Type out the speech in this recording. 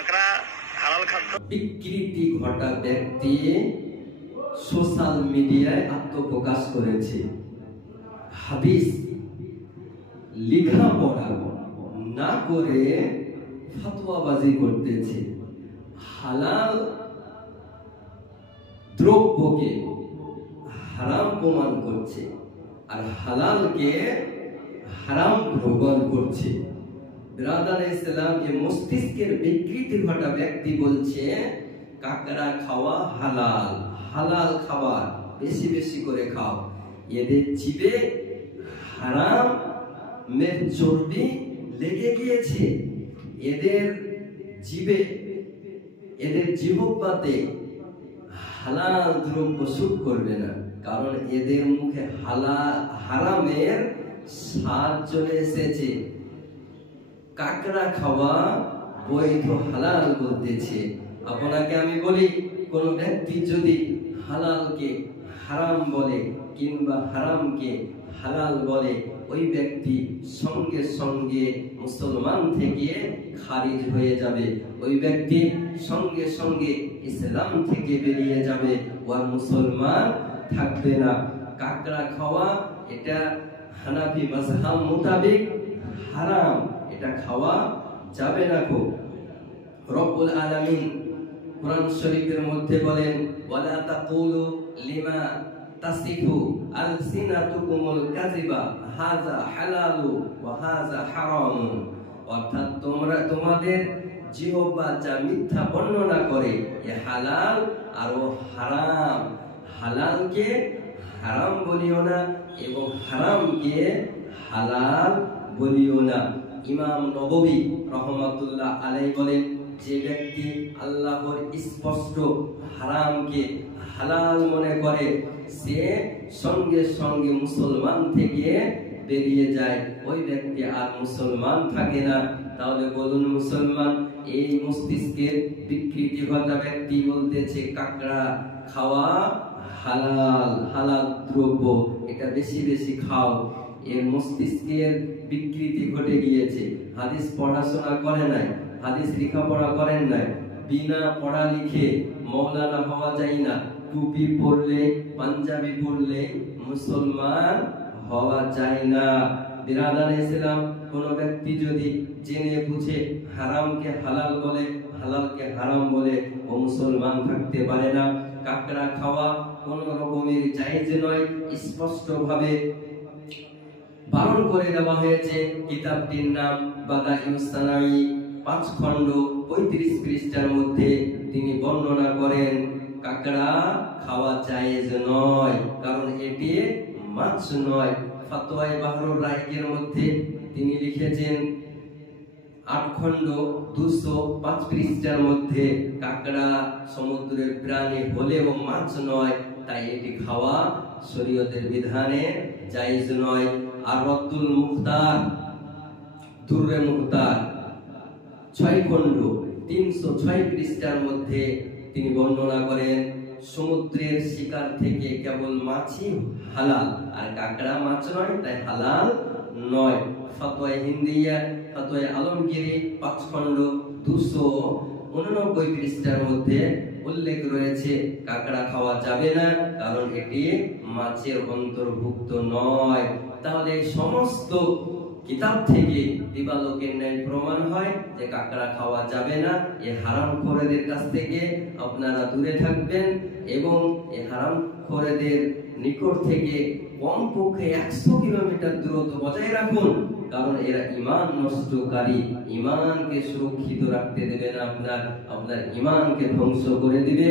কাঁকড়া হালাল খাদ্য। বিকৃতি ঘটা ব্যক্তি সোশ্যাল মিডিয়ায় আত্মপ্রকাশ করেছে, হাদিস লেখাপড়া না করে ফতোয়াবাজি করতেছে, হালাল দ্রব্যকে হারাম প্রমাণ করছে আর হালালকে হারাম প্রমাণ করছে। বিরাদার ইসলাম, যে মস্তিষ্কের বিকৃতি ঘটা ব্যক্তি বলছে কাঁকড়া খাওয়া হালাল, হালাল খাবার বেশি বেশি করে খাও। এদের জিবে হারামের চর্বি লেগে গিয়েছে, এদের জিবে, এদের জিহ্বাতে হালাল দ্রব্য সুট করবে না, কারণ এদের মুখে হারামের স্বাদ চলে এসেছে। কাঁকড়া খাওয়া বৈধ হালাল বলতেছে। আপনাকে আমি বলি, কোন ব্যক্তি যদি হালালকে হারাম বলে কিংবা হারামকে হালাল বলে, ওই ব্যক্তি সঙ্গে সঙ্গে মুসলমান থেকে খারিজ হয়ে যাবে, ওই ব্যক্তি সঙ্গে সঙ্গে ইসলাম থেকে বেরিয়ে যাবে, ওর মুসলমান থাকবে না। কাঁকড়া খাওয়া এটা হানাফি মাযহাব মোতাবেক হারাম, এটা খাওয়া যাবে না। গো রব্বুল আলামিন কোরআন শরীফের মধ্যে বলেন, ওয়ালা তাকুলু লিমা তাসিফু আলসিনাতুকুমুল কাযিবা হাযা হালালু ওয়া হাযা হারাম। অর্থাৎ তোমরা তোমাদের জিহ্বা যা মিথ্যা বর্ণনা করে, এ হালাল আর ও হারাম, হালালকে হারাম বলিও না এবং হারামকে হালাল বলিও না। ইমাম নববী রহমাতুল্লাহ আলাইহি বলেন, যে ব্যক্তি আল্লাহর স্পষ্ট হারামকে হালাল মনে করে, সে সঙ্গে সঙ্গে মুসলমান থেকে বেরিয়ে যায়, ওই ব্যক্তি আর মুসলমান থাকে না। তাহলে বলুন মুসলমান, এই মস্তিষ্কের বিকৃতি ঘটা ব্যক্তি বলতেছে কাঁকড়া খাওয়া হালাল, হালাল দ্রব্য, এটা বেশি বেশি খাও। এর মস্তিষ্কের বিকৃতি ঘটে গিয়েছে। হাদিস পড়াশোনা করে নাই, হাদিস লেখাপড়া করেন নাই, বিনা পড়া লিখে মৌলানা হওয়া যায় না। টুপি পরলে, পাঞ্জাবি পরলে মুসলমান হওয়া যায় না। বিরাদার ইসলাম, কোন ব্যক্তি যদি জেনে বুঝে হারামকে হালাল বলে, হালালকে হারাম বলে, ও মুসলমান থাকতে পারে না। কাঁকড়া খাওয়া কোন রকমের জায়েজ নয়, স্পষ্ট ভাবে বারণ করে দেওয়া হয়েছে। কিতাবটির নাম বাদাইউস সানাঈ, 5 খণ্ড 35 পৃষ্ঠার মধ্যে তিনি বর্ণনা করেন কাঁকড়া খাওয়া জায়েজ নয়, কারণ এটি মাছ নয়। ফাতওয়ায়ে বাহরুর রাইকের মধ্যে তিনি লিখেছেন 8 খণ্ড 205 পৃষ্ঠার মধ্যে, কাঁকড়া সমুদ্রের প্রাণী হলেও মাছ নয়, তাই এটি খাওয়া শরীয়তের বিধানে জায়েজ নয়। আর রদ্দুল মুখতার, দুররে মুখতার 6 খণ্ড 306 পৃষ্ঠার মধ্যে তিনি বর্ণনা করেন সমুদ্রের শিকার থেকে কেবল মাছই হালাল, আর কাঁকড়া মাছ নয়, তাই হালাল নয়। ফতোয়া হিন্দিয়া, ফতোয়া আলমগীরি 5 খণ্ড 289 পৃষ্ঠার মধ্যে উল্লেখ রয়েছে কাঁকড়া খাওয়া যাবে না, কারণ এটি মাছের অন্তর্ভুক্ত নয়। তাহলে সমস্ত কিতাব থেকে দিবালোকের ন্যায় প্রমাণ হয় যে কাঁকড়া খাওয়া যাবে না। এই হারামখোরদের কাছ থেকে আপনারা দূরে থাকবেন এবং এই হারামখোরদের নিকট থেকে কমপক্ষে 100 কিলোমিটার দূরত্ব বজায় রাখুন, কারণ এরা ঈমান নষ্টকারী, ঈমানকে সুরক্ষিত রাখতে দেবে না, আপনার ঈমানকে ধ্বংস করে দিবে।